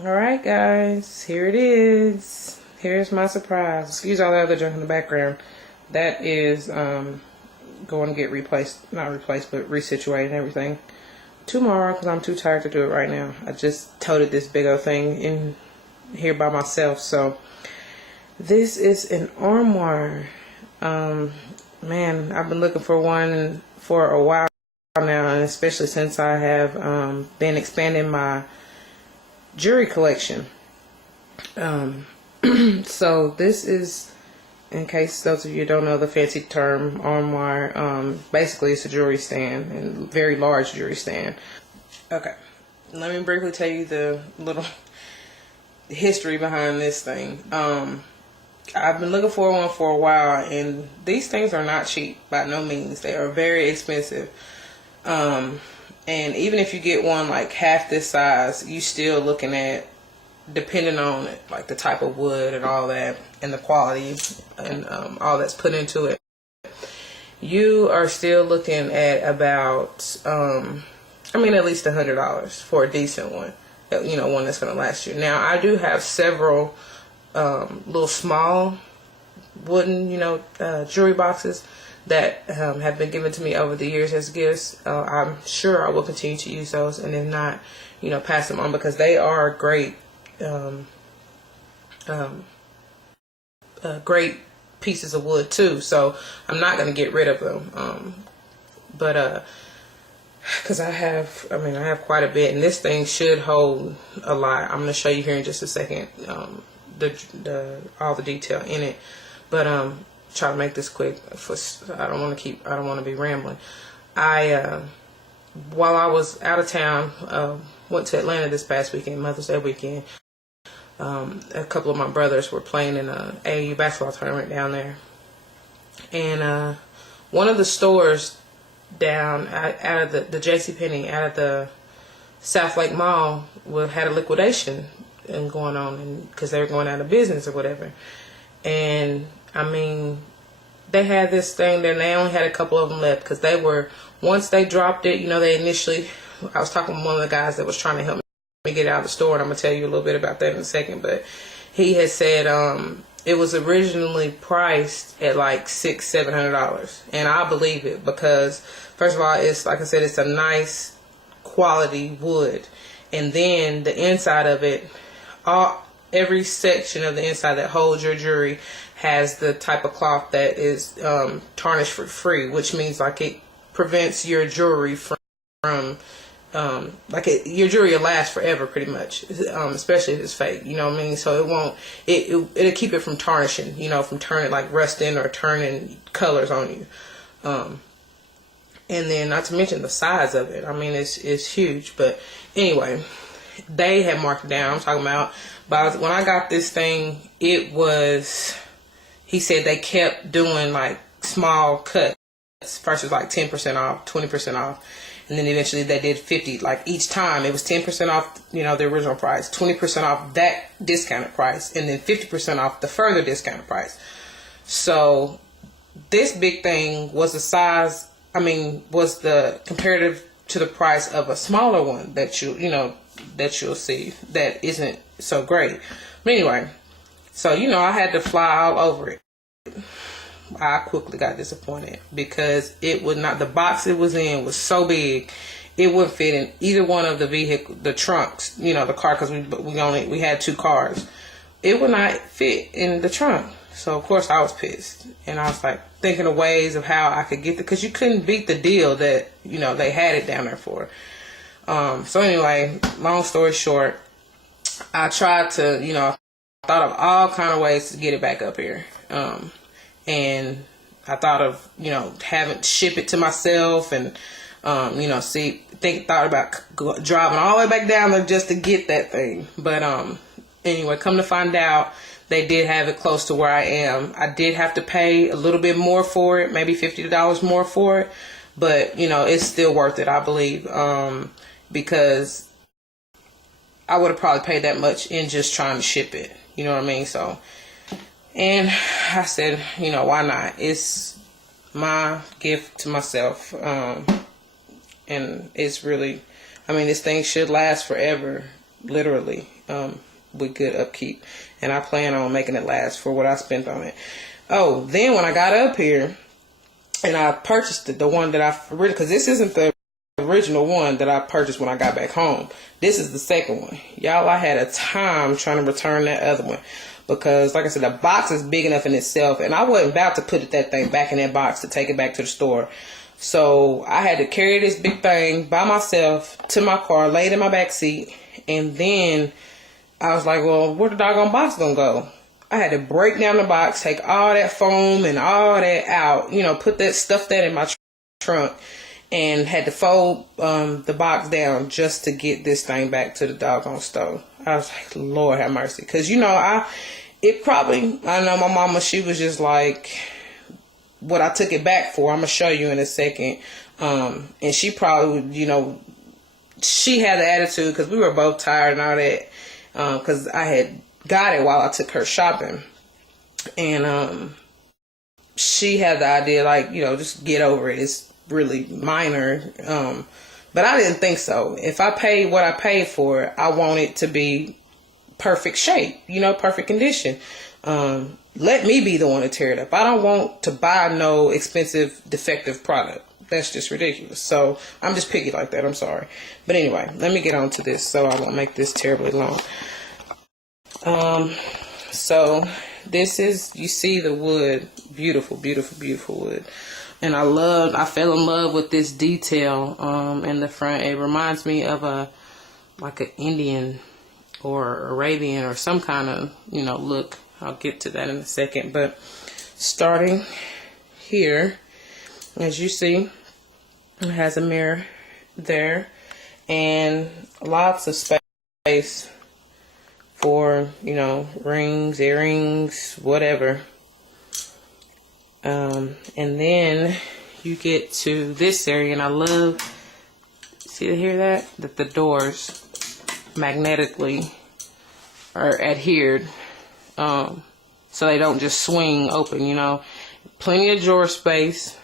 All right, guys, here it is. Here's my surprise. Excuse all the other junk in the background. That is going to get replaced, not replaced, but resituated and everything tomorrow because I'm too tired to do it right now. I just toted this big old thing in here by myself. So this is an armoire. Man, I've been looking for one for a while now, and especially since I have been expanding my jewelry collection. So this is, in case those of you don't know the fancy term, armoire. Basically it's a jewelry stand, and very large jewelry stand. Okay, let me briefly tell you the little history behind this thing. I've been looking for one for a while, and these things are not cheap by no means. They are very expensive. And even if you get one like half this size, you still looking at, depending on it, like the type of wood and all that, and the quality and all that's put into it, you are still looking at about, at least $100 for a decent one. You know, one that's going to last you. Now, I do have several little small wooden, jewelry boxes that have been given to me over the years as gifts. I'm sure I will continue to use those, and if not, pass them on, because they are great, great pieces of wood too. So I'm not going to get rid of them. Because I have quite a bit, and this thing should hold a lot. I'm going to show you here in just a second all the detail in it, but try to make this quick. I don't want to be rambling. While I was out of town, went to Atlanta this past weekend, Mother's Day weekend. A couple of my brothers were playing in a AAU basketball tournament down there, and one of the stores down out of the JCPenney, out of the South Lake Mall, had a liquidation going on, and because they were going out of business or whatever. And they had this thing there, and they only had a couple of them left, because once they dropped it, they initially, I was talking with one of the guys that was trying to help me get out of the store, and I'm going to tell you a little bit about that in a second, but he had said it was originally priced at like $600-700, and I believe it, because first of all, it's, like I said, it's a nice quality wood, and then the inside of it, every section of the inside that holds your jewelry has the type of cloth that is tarnish free, which means like it prevents your jewelry from your jewelry will last forever pretty much, especially if it's fake, so it'll keep it from tarnishing, from turning, like rusting or turning colors on you. And then not to mention the size of it. It's huge. But anyway, they had marked it down. I'm talking about, but when I got this thing, he said they kept doing like small cuts. First it was like 10% off, 20% off. And then eventually they did 50. Like each time it was 10% off, the original price, 20% off that discounted price, and then 50% off the further discounted price. So this big thing was was the comparative to the price of a smaller one that you'll see that isn't so great. But anyway, so I had to fly all over it. I quickly got disappointed because the box it was in was so big, it wouldn't fit in either one of the trunks, the car, because we had 2 cars. It would not fit in the trunk. So of course I was pissed, and I was like thinking of ways of how I could get because you couldn't beat the deal that they had it down there for. So anyway, long story short, I tried to thought of all kind of ways to get it back up here. And I thought of, having to ship it to myself, and, thought about driving all the way back down there just to get that thing. But, anyway, come to find out, they did have it close to where I am. I did have to pay a little bit more for it, maybe $50 more for it, but, it's still worth it, I believe, because I would have probably paid that much in just trying to ship it. You know what I mean? So, and I said, why not? It's my gift to myself. And it's really, this thing should last forever. literally, with good upkeep. And I plan on making it last for what I spent on it. Oh, then when I got up here and I purchased it, the one that I really, because this isn't the original one that I purchased when I got back home. This is the second one. Y'all, I had a time trying to return that other one. Because, like I said, the box is big enough in itself. And I wasn't about to put that thing back in that box to take it back to the store. So I had to carry this big thing by myself to my car, lay it in my back seat. And then I was like, well, where the doggone box gonna go? I had to break down the box, take all that foam and all that out. You know, put that, stuff that in my trunk. And had to fold the box down just to get this thing back to the doggone stove. I was like, Lord have mercy. Because, you know, I know my mama, she was just like, what I took it back for, I'm going to show you in a second. And she probably, you know, she had the attitude because we were both tired and all that. Because I had got it while I took her shopping. And she had the idea, like, you know, just get over it. It's really minor, but I didn't think so. If I paid what I paid for it, I want it to be perfect shape, you know, perfect condition. Let me be the one to tear it up. I don't want to buy no expensive defective product. That's just ridiculous. So I'm just picky like that. I'm sorry, but anyway, let me get on to this so I won't make this terribly long. So this is, you see the wood, beautiful, beautiful, beautiful wood. And I fell in love with this detail in the front. It reminds me of like an Indian or Arabian or some kind of, you know, look. I'll get to that in a second. But starting here, as you see, it has a mirror there and lots of space for, you know, rings, earrings, whatever. And then you get to this area, and I love, hear that? That the doors magnetically are adhered, so they don't just swing open, you know. Plenty of drawer space,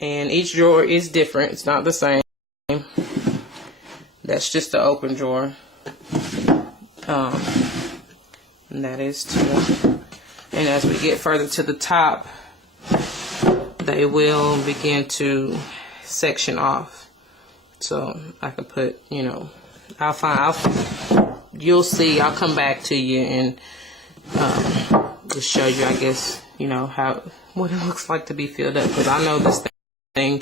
and each drawer is different. It's not the same. That's just the open drawer. And that is too. And as we get further to the top, they will begin to section off. So I can put, you know, you'll see, I'll come back to you and just show you, I guess, you know, what it looks like to be filled up. Because I know this thing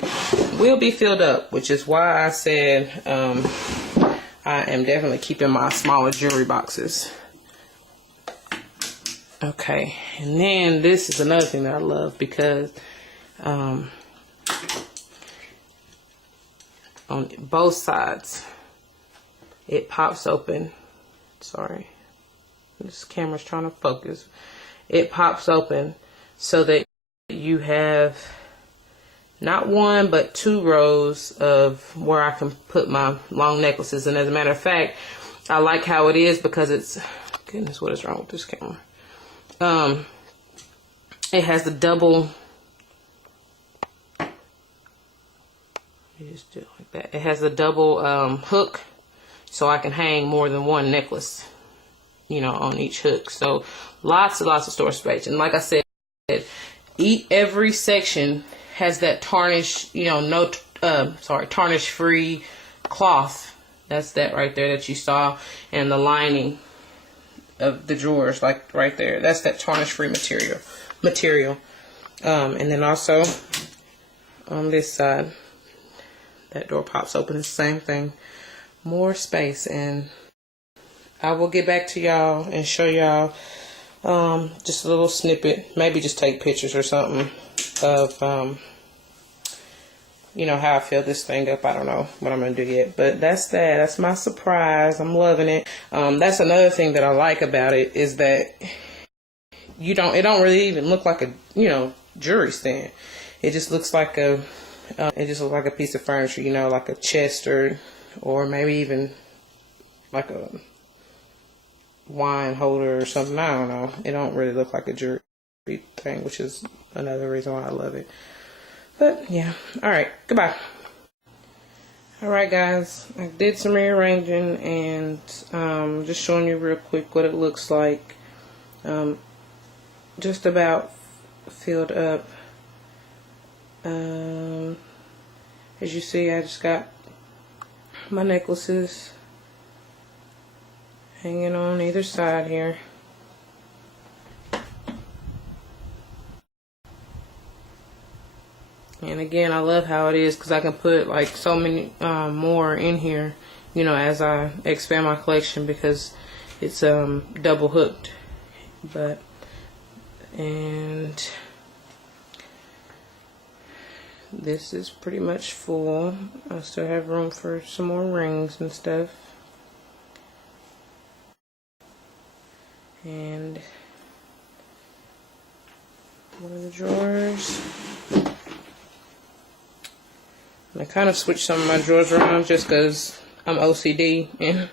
will be filled up, which is why I said I am definitely keeping my smaller jewelry boxes. Okay, and then this is another thing that I love because on both sides it pops open. Sorry, this camera's trying to focus. It pops open so that you have not one but two rows of where I can put my long necklaces. And as a matter of fact, I like how it is because it's, goodness, what is wrong with this camera? It has the double, you just do it like that. It has a double hook, so I can hang more than one necklace, you know, on each hook. So lots and lots of storage space. And like I said, every section has that tarnish, you know, tarnish free cloth. That's that right there that you saw, and the lining of the drawers, like right there, that's that tarnish free material. And then also on this side, that door pops open, the same thing, more space. And I will get back to y'all and show y'all just a little snippet, maybe just take pictures or something of you know, how I fill this thing up. I don't know what I'm going to do yet, but that's my surprise. I'm loving it. That's another thing that I like about it is that it don't really even look like a, you know, jewelry stand. It just looks like a piece of furniture, you know, like a chest or maybe even like a wine holder or something. I don't know. It don't really look like a jewelry thing, which is another reason why I love it. But yeah, all right, goodbye. Alright guys, I did some rearranging and just showing you real quick what it looks like. Just about filled up. As you see, I just got my necklaces hanging on either side here. And again, I love how it is because I can put like so many more in here, you know, as I expand my collection, because it's double hooked. And this is pretty much full. I still have room for some more rings and stuff. And one of the drawers. I kind of switched some of my drawers around just because I'm OCD and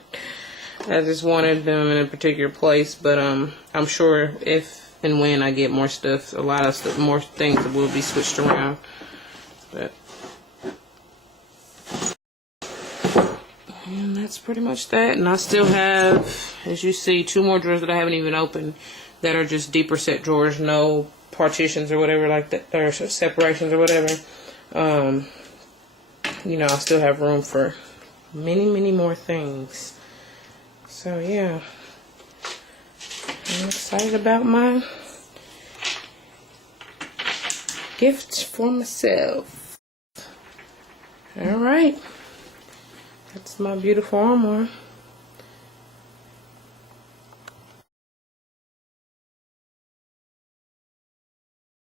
I just wanted them in a particular place. But I'm sure if and when I get more stuff, a lot of stuff, more things will be switched around. But and that's pretty much that. And I still have, as you see, 2 more drawers that I haven't even opened that are just deeper set drawers, no partitions or whatever like that, or separations or whatever. You know, I still have room for many more things. So yeah, I'm excited about my gifts for myself. Alright, that's my beautiful armoire.